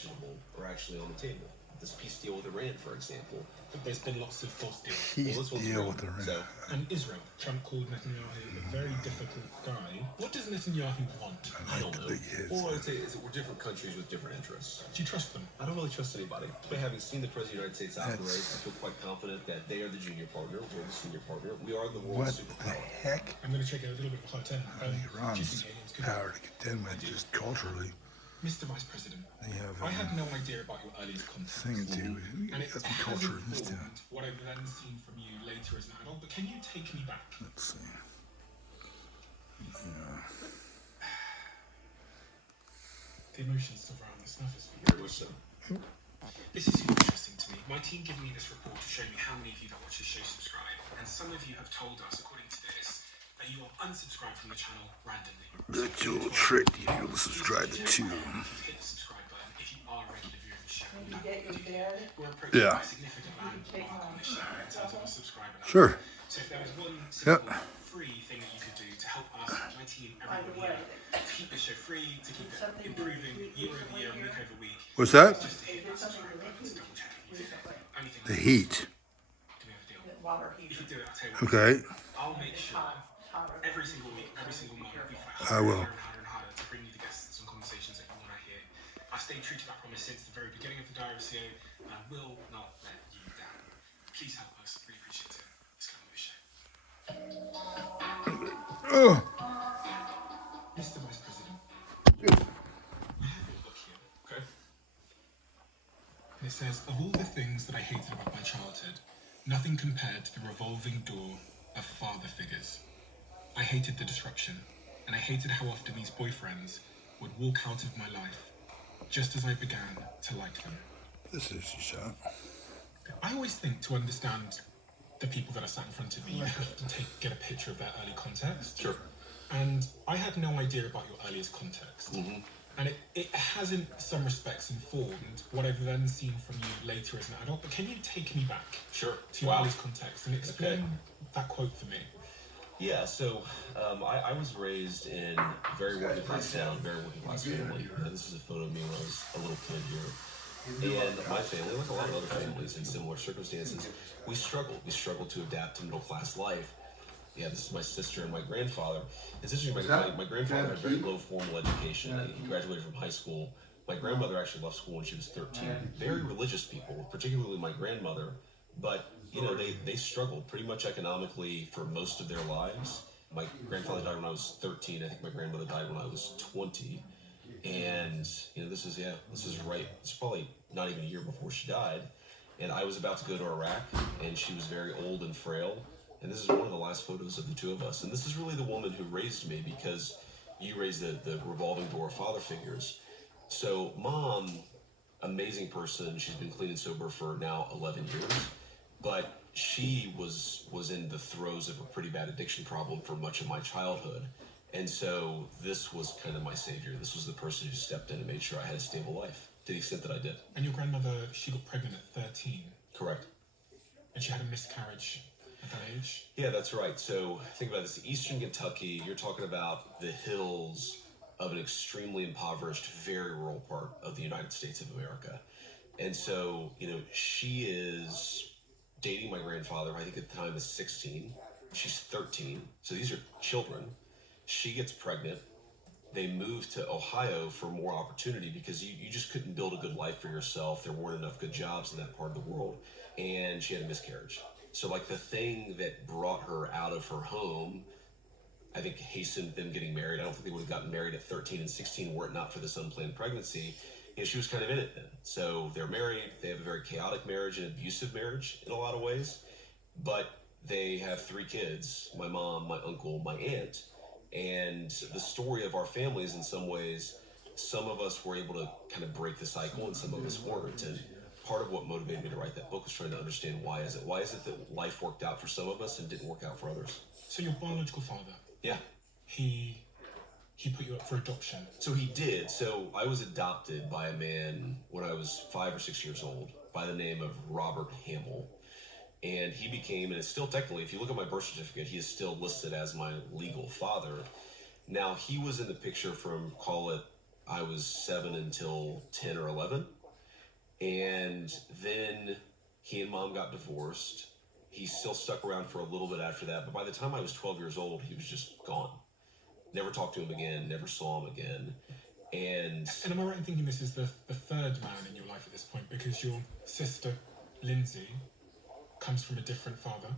actionable are actually on the table. This peace deal with Iran, for example. But there's been lots of false deals. Well, this one's Deal real. with Iran. So, And Israel, Trump called Netanyahu a very difficult guy. What does Netanyahu want? I don't know. Big hits. All I would say is that we're different countries with different interests. Do you trust them? I don't really trust anybody. But having seen the President of the United States operate, I feel quite confident that they are the junior partner, we're the senior partner. We are the world What the superpower. heck? I'm going to take a little bit of a hot turn. Iran's power to contend with just culturally. Mr. Vice President, They have I had no idea about your earliest context. thing to And it got some hasn't culture in this town. formed what I've then seen from you later as an adult, but can you take me back? Let's see. Yeah. The emotions still around the surface for you. Very much so. This is super interesting to me. My team gave me this report to show me how many of you that watch this show subscribe, and some of you have told us, according to this, that you are unsubscribed from the channel randomly. That's your trick. You need to subscribe to two. If you hit the subscribe button, if you are a regular viewer of the show, You get your dad. we're approaching Yeah. a significant landmark on this show in terms of a subscriber number. Sure. So if there was one simple Yep. free thing that you could do to help us, my team, By the everyone way, here, to keep the show free, to keep it improving year over year, week over week, What's that? just to hit that subscribe button to double check if you did it. Anything The like heat. that. Do we have a deal? water If heater. you do it, I'll tell you what. Okay. I'll make sure Hotter. every single week, every single month, we fight I harder will. and harder and harder to bring you the guests and conversations that you want to hear. I've stayed true to that promise since the very beginning of the Diary of CO, and I will not let you down. Please help us. Really appreciate it. Let's get on with the show. Oh. Mr. Vice President, I have your book here, okay? And it says, of all the things that I hated about my childhood, nothing compared to the revolving door of father figures. I hated the disruption, and I hated how often these boyfriends would walk out of my life, just as I began to like them. This is your shot. I always think to understand the people that are sat in front of me, you have to get a picture of their early context. Sure. And I had no idea about your earliest context. And it has, in some respects, informed what I've then seen from you later as an adult. But can you take me back Sure. to your earliest context and explain that quote for me? Yeah, so I was raised in a very working class town, very working class family. This is a photo of me when I was a little kid here. And my family, like a lot of other families in similar circumstances, we struggled. We struggled to adapt to middle class life. Yeah, this is my sister and my grandfather. It's interesting, my grandfather had very low formal education. He graduated from high school. My grandmother actually left school when she was 13. Very religious people, particularly my grandmother. But, you know, they struggled pretty much economically for most of their lives. My grandfather died when I was 13. I think my grandmother died when I was 20. And, you know, this is right. It's probably not even a year before she died. And I was about to go to Iraq, and she was very old and frail. And this is one of the last photos of the two of us. And this is really the woman who raised me, because you raised the revolving door of father figures. So mom, amazing person. She's been clean and sober for now 11 years. But she was in the throes of a pretty bad addiction problem for much of my childhood. And so this was kind of my savior. This was the person who stepped in and made sure I had a stable life, to the extent that I did. And your grandmother, she got pregnant at 13. Correct. And she had a miscarriage at that age. Yeah, that's right. So think about this. Eastern Kentucky, you're talking about the hills of an extremely impoverished, very rural part of the United States of America. And so, you know, she is dating my grandfather, I think at the time is 16. She's 13. So these are children. She gets pregnant. They move to Ohio for more opportunity, because you just couldn't build a good life for yourself. There weren't enough good jobs in that part of the world. And she had a miscarriage. So like the thing that brought her out of her home, I think hastened them getting married. I don't think they would have gotten married at 13 and 16 were it not for this unplanned pregnancy. And she was kind of in it then. So they're married. They have a very chaotic marriage, an abusive marriage in a lot of ways. But they have 3 kids, my mom, my uncle, my aunt. And the story of our family is, in some ways, some of us were able to kind of break the cycle and some of us weren't. And part of what motivated me to write that book was trying to understand why is it that life worked out for some of us and didn't work out for others. So your biological father, Yeah. he put you up for adoption. So he did. So I was adopted by a man when I was 5 or 6 years old by the name of Robert Hamill. And he became, and it's still technically, if you look at my birth certificate, he is still listed as my legal father. Now, he was in the picture from, call it, I was 7 until 10 or 11. And then he and mom got divorced. He still stuck around for a little bit after that, but by the time I was 12 years old, he was just gone. Never talked to him again, never saw him again. And am I right in thinking this is the third man in your life at this point, because your sister, Lindsay, comes from a different father?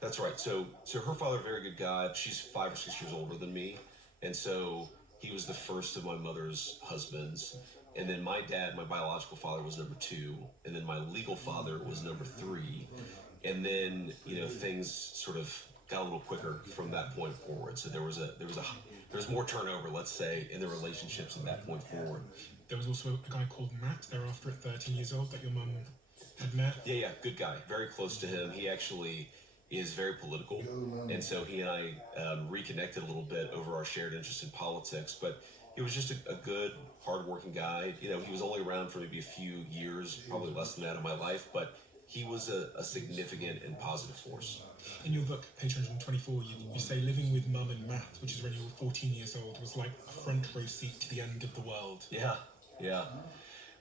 That's right. So her father, a very good guy. She's 5 or 6 years older than me. And so he was the first of my mother's husbands. And then my dad, my biological father, was number 2. And then my legal father was number 3. And then, things sort of got a little quicker from that point forward. So there was more turnover, let's say, in the relationships at that point forward. There was also a guy called Matt thereafter at 13 years old that your mum had met. Yeah, good guy. Very close to him. He actually is very political. And so he and I reconnected a little bit over our shared interest in politics. But he was just a good, hardworking guy. He was only around for maybe a few years, probably less than that, of my life. But he was a significant and positive force. In your book, page 124, you say living with mum and Matt, which is when you were 14 years old, was like a front row seat to the end of the world. Yeah. Well,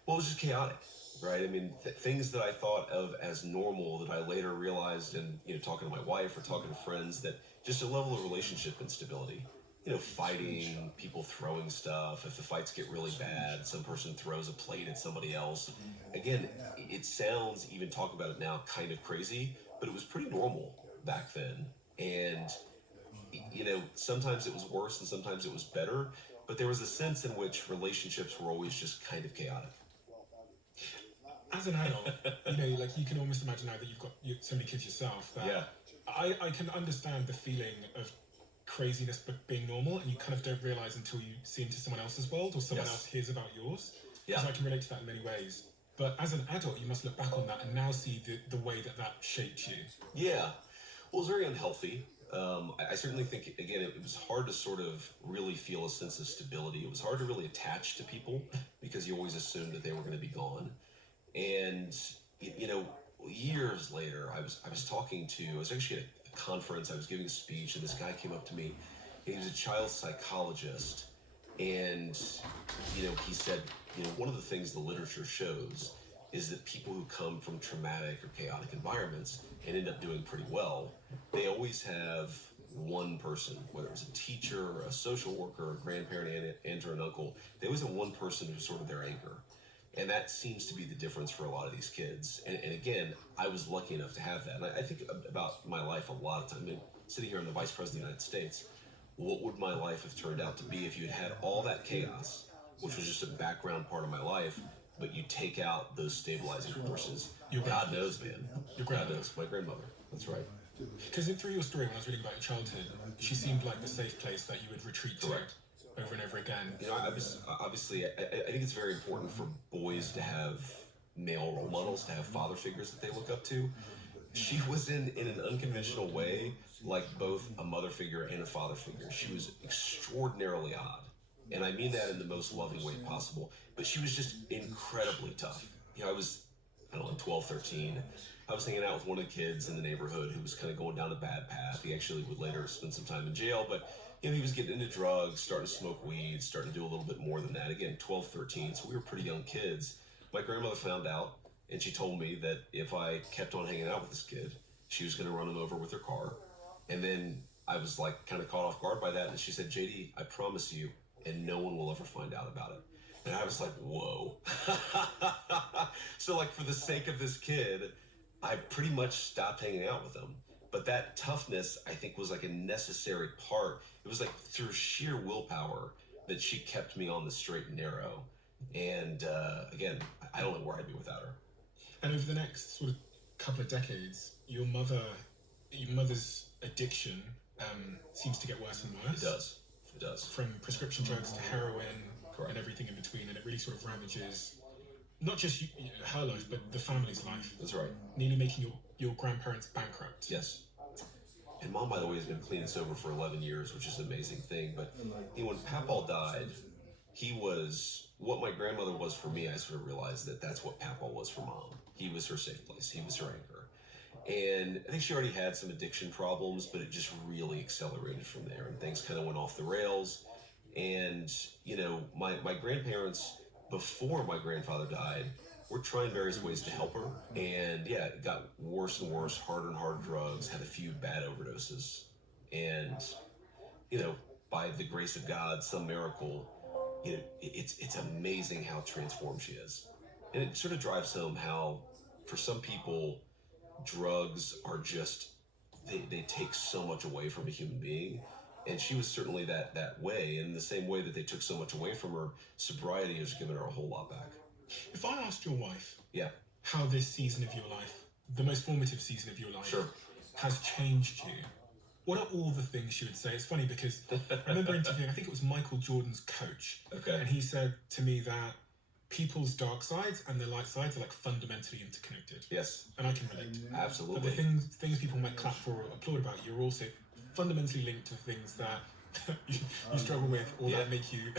it was just chaotic, right? I mean, things that I thought of as normal that I later realized in, talking to my wife or talking to friends, that just a level of relationship instability. Fighting, people throwing stuff. If the fights get really bad, some person throws a plate at somebody else. Again, it sounds, even talking about it now, kind of crazy, but it was pretty normal back then. And, sometimes it was worse and sometimes it was better, but there was a sense in which relationships were always just kind of chaotic. As an adult, you can almost imagine now that you've got so many kids yourself, that Yeah. I can understand the feeling of craziness but being normal, and you kind of don't realize until you see into someone else's world or someone else hears about yours. Because I can relate to that in many ways. But as an adult, you must look back on that and now see the way that shaped you. Yeah. Well, it was very unhealthy. I certainly think, again, it was hard to sort of really feel a sense of stability. It was hard to really attach to people because you always assumed that they were going to be gone. And, years later, I was actually at a conference, I was giving a speech, and this guy came up to me. He was a child psychologist, and, he said, one of the things the literature shows is that people who come from traumatic or chaotic environments and end up doing pretty well, they always have one person, whether it's a teacher, a social worker, a grandparent, aunt, or an uncle. They always have one person who's sort of their anchor. And that seems to be the difference for a lot of these kids. And again, I was lucky enough to have that. And I think about my life a lot of time. I mean, sitting here, I'm the Vice President of the United States. What would my life have turned out to be if you had all that chaos, which was just a background part of my life, but you take out those stabilizing forces? God knows, man. God knows. My grandmother. That's right. Because through your story, when I was reading about your childhood, she seemed like the safe place that you would retreat to. Correct. Over and over again. Obviously, I think it's very important for boys to have male role models, to have father figures that they look up to. She was in an unconventional way, like both a mother figure and a father figure. She was extraordinarily odd. And I mean that in the most loving way possible. But she was just incredibly tough. I was, 12, 13. I was hanging out with one of the kids in the neighborhood who was kind of going down a bad path. He actually would later spend some time in jail, but he was getting into drugs, starting to smoke weed, starting to do a little bit more than that. Again, 12, 13, so we were pretty young kids. My grandmother found out, and she told me that if I kept on hanging out with this kid, she was going to run him over with her car. And then I was kind of caught off guard by that, and she said, JD, I promise you, and no one will ever find out about it. And I was like, whoa. So for the sake of this kid, I pretty much stopped hanging out with him. But that toughness, I think, was a necessary part. It was through sheer willpower that she kept me on the straight and narrow. And again, I don't know where I'd be without her. And over the next sort of couple of decades, your mother's addiction seems to get worse and worse. It does. From prescription drugs to heroin. Correct. And everything in between, and it really sort of ravages not just her life, but the family's life. That's right. Nearly making your grandparents bankrupt. Yes. And Mom, by the way, has been clean and sober for 11 years, which is an amazing thing. But when Papaw died, he was what my grandmother was for me. I sort of realized that that's what Papaw was for Mom. He was her safe place. He was her anchor. And I think she already had some addiction problems, but it just really accelerated from there. And things kind of went off the rails. And, you know, my grandparents, before my grandfather died, were trying various ways to help her. And yeah, it got worse and worse, harder and harder drugs, had a few bad overdoses. And, you know, by the grace of God, some miracle, you know, it's amazing how transformed she is. And it sort of drives home how, for some people, drugs are just they take so much away from a human being, and she was certainly that way. And in the same way that they took so much away from her, sobriety has given her a whole lot back. If I asked your wife, Yeah, how this season of your life, the most formative season of your life, sure. has changed you, what are all the things she would say? It's funny because I remember interviewing, I think it was Michael Jordan's coach, Okay. and he said to me that people's dark sides and their light sides are like fundamentally interconnected. Yes, And I can relate. But absolutely. the things people might clap for or applaud about you are also fundamentally linked to things that you struggle with, or Yeah. that make you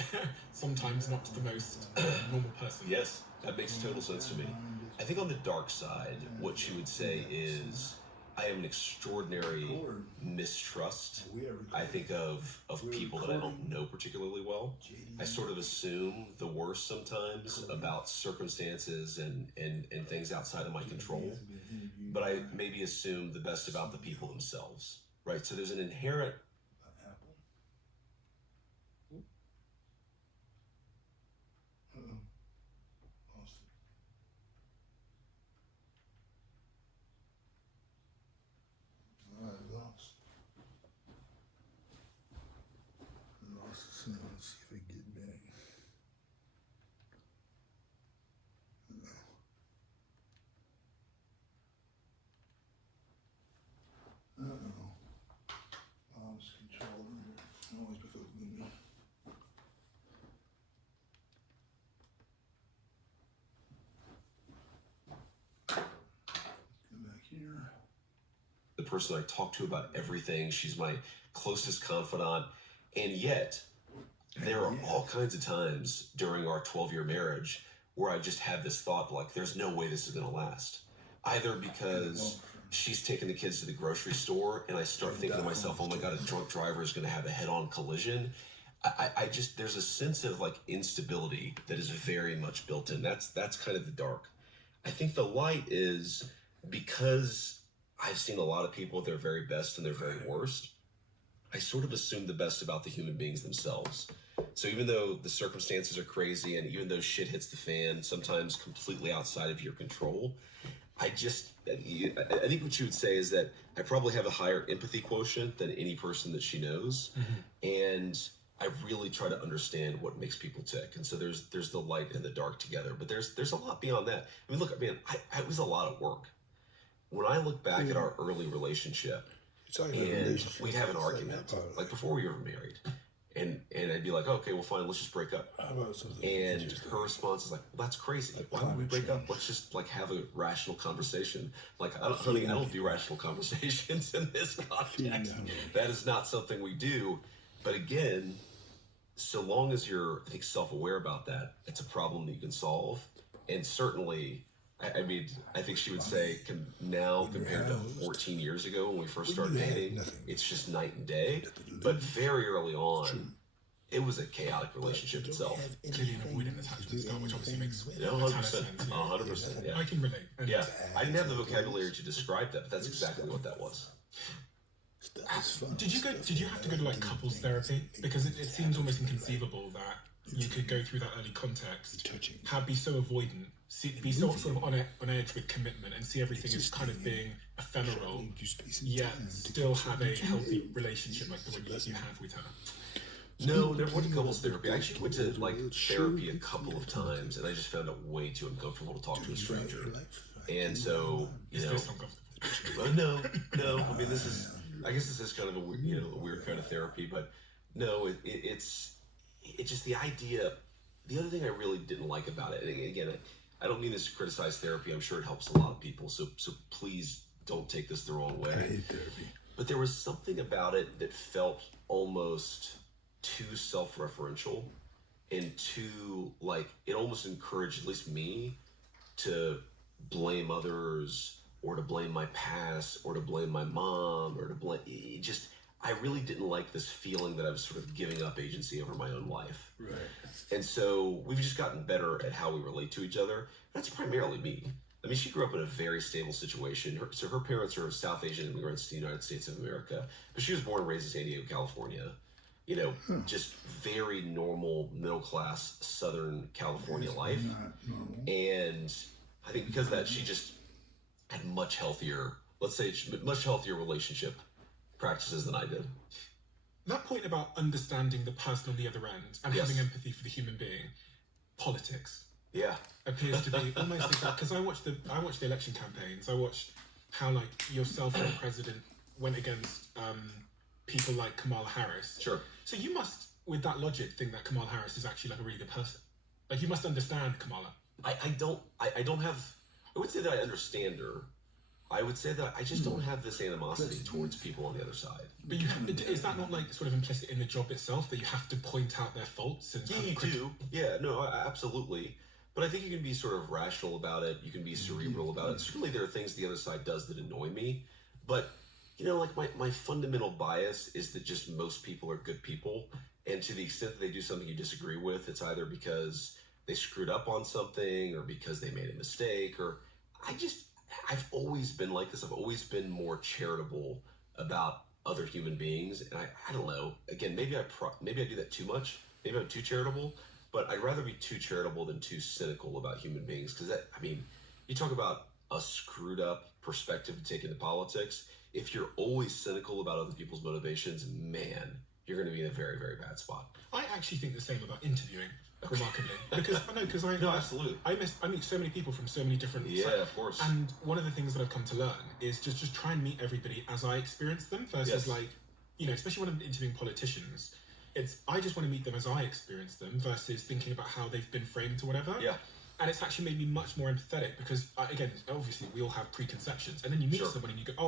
sometimes not the most normal person. Yes, that makes total sense to me. I think on the dark side, what she would say is, I am an extraordinary mistrust. I think of people that I don't know particularly well. I sort of assume the worst sometimes about circumstances and things outside of my control. But I maybe assume the best about the people themselves, right? So there's an inherent Lost. Let's see if I get back. Uh-oh. Lost control. Always because of me. Go back here. the person I talk to about everything. She's my closest confidant. And yet, there are all kinds of times during our 12-year marriage where I just have this thought, like, there's no way this is going to last. Either because she's taking the kids to the grocery store and I start thinking to myself, oh my God, a drunk driver is going to have a head-on collision. I just, there's a sense of like instability that is very much built in. That's kind of the dark. I think the light is because I've seen a lot of people at their very best and their very worst. I sort of assume the best about the human beings themselves. So even though the circumstances are crazy and even though shit hits the fan, sometimes completely outside of your control, I think what she would say is that I probably have a higher empathy quotient than any person that she knows. And I really try to understand what makes people tick. And so there's the light and the dark together, but there's a lot beyond that. I mean, look, it was a lot of work. When I look back at our early relationship, and we'd have an argument, like before we were married, and I'd be like, okay, well, fine, let's just break up. And her response is like, well, that's crazy. Why would we break up? Let's just like have a rational conversation. Like, I don't do rational conversations in this context. That is not something we do. But again, so long as you're, I think, self-aware about that, it's a problem that you can solve. And certainly, I mean, I think she would say now compared to 14 years ago when we first started dating, it's just night and day. But very early on, it was a chaotic relationship itself. Clearly an avoidant attachment style, which obviously makes Yeah, a ton of 100%. sense. 100%. Yeah. I can relate. And Yeah. I didn't have the vocabulary to describe that, but that's exactly what that was. Did you have to go to like couples therapy? Because it seems almost inconceivable that you could go through that early context, be so avoidant, be so sort of on edge with commitment, and see everything as kind of being ephemeral, yet still have a healthy relationship like the one you have with her. No, there wasn't couples therapy. I actually went to like therapy a couple of times, and I just found it way too uncomfortable to talk to a stranger. And so, you know, It's uncomfortable. no. I mean, I guess this is kind of a weird kind of therapy, but no, it's just the idea. The other thing I really didn't like about it, and again, I don't mean this to criticize therapy. I'm sure it helps a lot of people, so please don't take this the wrong way. I hate therapy. But there was something about it that felt almost too self-referential and too, like, it almost encouraged at least me to blame others or to blame my past or to blame my mom or to blame I really didn't like this feeling that I was sort of giving up agency over my own life. Right. And so we've just gotten better at how we relate to each other. That's primarily me. I mean, she grew up in a very stable situation. So her parents are South Asian immigrants to the United States of America. But she was born and raised in San Diego, California. You know, just very normal, middle-class Southern California life. Not normal. And I think because of that, she just had much healthier, let's say, much healthier relationship practices than I did. That point about understanding the person on the other end and Yes. having empathy for the human being, politics Yeah. appears to be almost exact. Because I watched the election campaigns. I watched how like yourself and the president went against people like Kamala Harris. Sure. So you must, with that logic, think that Kamala Harris is actually like a really good person. Like you must understand Kamala. I don't have, I would say that I understand her. I would say that I just don't have this animosity towards people on the other side. But you have, is that not like sort of implicit in the job itself that you have to point out their faults and Yeah, you do. Yeah, no, absolutely. But I think you can be sort of rational about it. You can be cerebral about it. Certainly there are things the other side does that annoy me. But, you know, like my fundamental bias is that just most people are good people. And to the extent that they do something you disagree with, it's either because they screwed up on something or because they made a mistake. Or I've always been like this. I've always been more charitable about other human beings. And I don't know. Again, maybe I do that too much. Maybe I'm too charitable. But I'd rather be too charitable than too cynical about human beings. Because you talk about a screwed up perspective to take into politics. If you're always cynical about other people's motivations, man, you're going to be in a very, very bad spot. I actually think the same about interviewing, remarkably. Because I No, absolutely. I meet so many people from so many different Of course. And one of the things that I've come to learn is just try and meet everybody as I experience them versus Yes. like, you know, especially when I'm interviewing politicians, I just want to meet them as I experience them versus thinking about how they've been framed or whatever. Yeah. And it's actually made me much more empathetic because, again, obviously we all have preconceptions. And then you meet Sure. someone and you go, oh,